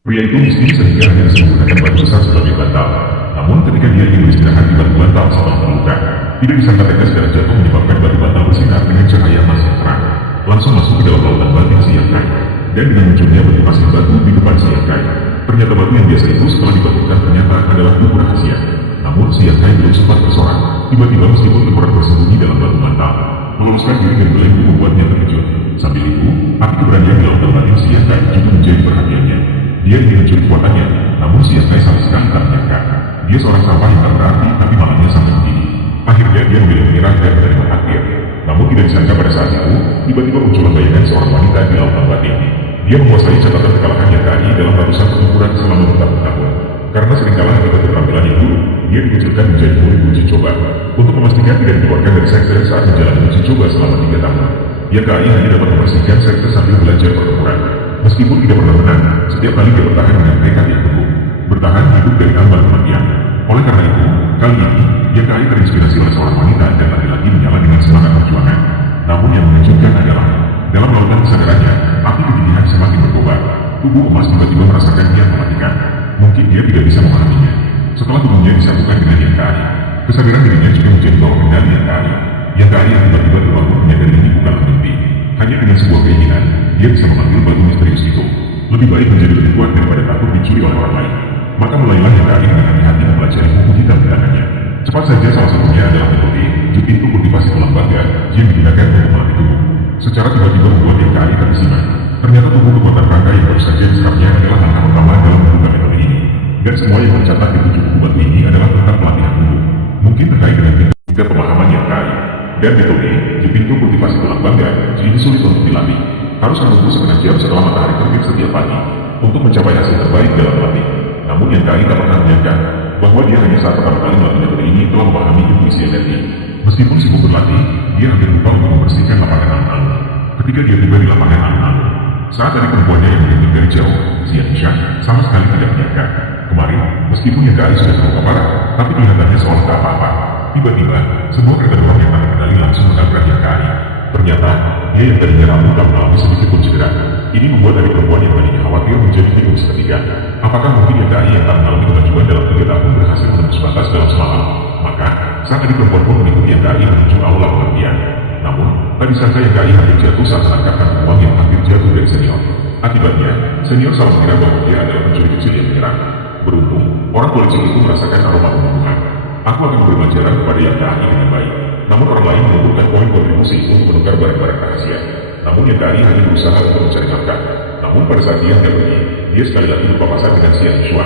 Pria itu miskin sehingga hanya bisa menggunakan batu besar sebagai bantal. Namun ketika dia ingin beristirahat di batu bantal setelah terluka, tidak disangka tetes darah jatuh menyebabkan batu bantal bersinar dengan cahaya emas yang terang. Langsung masuk ke dalam lautan batin si Yang Kai. Dan dengan munculnya batu pasir batu di depan si Yang Kai, ternyata batu yang biasa itu setelah dibatukan ternyata adalah buku rahasia. Namun si Yang Kai belum sempat bersorak, tiba-tiba meskipun tengkorak bersembunyi dalam batu bantal, meloloskan diri dan belenggu membuatnya terkejut. Sambil itu, api keberanian di lautan batin si Yang Kai juga menjadi perhatiannya. Dia ingin mencuri kekuatannya, namun si Yang Kai sama sekali tak menyangka. Dia seorang sampah yang tak berarti, tapi malamnya sampai begini. Akhirnya dia memilih menyerah dan menerima takdir. Namun tidak disangka pada saat itu, tiba-tiba muncul bayangan seorang wanita di lautan batin. Dia menguasai catatan kekalahan Yang Kai dalam ratusan pertempuran selama bertahun-tahun. Karena sering kalah akibat keterampilan itu, dia dikucilkan menjadi murid uji coba. Untuk memastikan tidak dikeluarkan dari sekte saat menjalani uji coba selama 3 tahun. Yang Kai hanya dapat membersihkan sekte sambil belajar pertempuran. Meskipun tidak pernah menang, setiap kali dia bertahan dengan tekad yang teguh. Bertahan hidup dari ambang kematian. Oleh karena itu, kali ini, Yang Kai terinspirasi oleh seorang wanita dan laki-laki menyala dengan semangat perjuangan. Namun yang mengejutkan adalah, dalam lautan kesadarannya, api kegigihan semakin berkobar. Tubuh emas tiba-tiba merasakan kian mematikan. Mungkin dia tidak bisa memahaminya. Setelah tubuhnya disatukan dengan Yang Kai, kesadaran dirinya juga menjadi bawah kendali Yang Kai. Yang Kai yang tiba-tiba terbangun menyadari ini bukanlah mimpi. Hanya dengan sebuah keinginan, dia bisa mengambil batu misterius itu. Lebih baik menjadi lebih kuat daripada takut dicuri oleh orang lain. Maka mulailah Yang Kai dengan hati-hati mempelajari buku hitam di tangannya. Cepat saja salah satunya adalah metode Jutsu kultivasi tulang bangga yang digunakan untuk melatih tubuh. Secara tiba-tiba membuat Yang Kai terkesima. Ternyata tubuh kekuatan rangka yang baru saja diserapnya adalah langkah pertama dalam membuka metode ini. Dan semua yang tercatat di 7 buku batu ini adalah tentang pelatihan tubuh. Mungkin terkait dengan tingkat pemahaman Yang Kai. Dan metode Jutsu kultivasi tulang bangga ini sulit untuk dilatih. Harus menunggu setengah jam setelah matahari terbit setiap pagi untuk mencapai hasil terbaik dalam melatih. Namun Yang Kai tak pernah menyangka bahwa dia hanya saat pertama kali melatih metode ini telah memahami intuisi energi. Meskipun sibuk berlatih, dia hampir lupa untuk membersihkan lapangan alun-alun. Ketika dia tiba di lapangan alun-alun, saat ada perempuannya yang melihat dari jauh, si Yanisha sama sekali tidak menyangka. Kemarin, meskipun Yang Kai sudah terluka parah, tapi kelihatannya seolah tak apa-apa. Tiba-tiba, semua kereta ruang yang tak terkendali langsung menabrak Yang Kai. Ternyata, dia yang tadinya rapuh tak mengalami sedikit pun cedera. Ini membuat adik perempuan yang tadinya khawatir menjadi bingung seketika. Apakah mungkin Yang Kai yang tak mengalami kemajuan dalam 3 tahun berhasil menembus batas dalam semalam? Maka, saat adik perempuan pun mengikuti Yang Kai menuju aula pengertian. Namun, tak disangka Yang Kai hampir jatuh saat menangkapkan uang yang hampir jatuh dari senior. Akibatnya, senior salah mengira bahwa dia adalah pencuri kecil yang menyerang. Beruntung, orang polisi itu merasakan aroma pembunuhan. Aku akan memberi pelajaran kepada Yang Kai dengan baik. Namun orang lain mengumpulkan poin kontribusi untuk menukar barang-barang rahasia. Namun Yang Kai hanya berusaha untuk mencari nafkah. Namun pada saat dia hendak pergi, dia sekali lagi berpapasan dengan si Yanisha.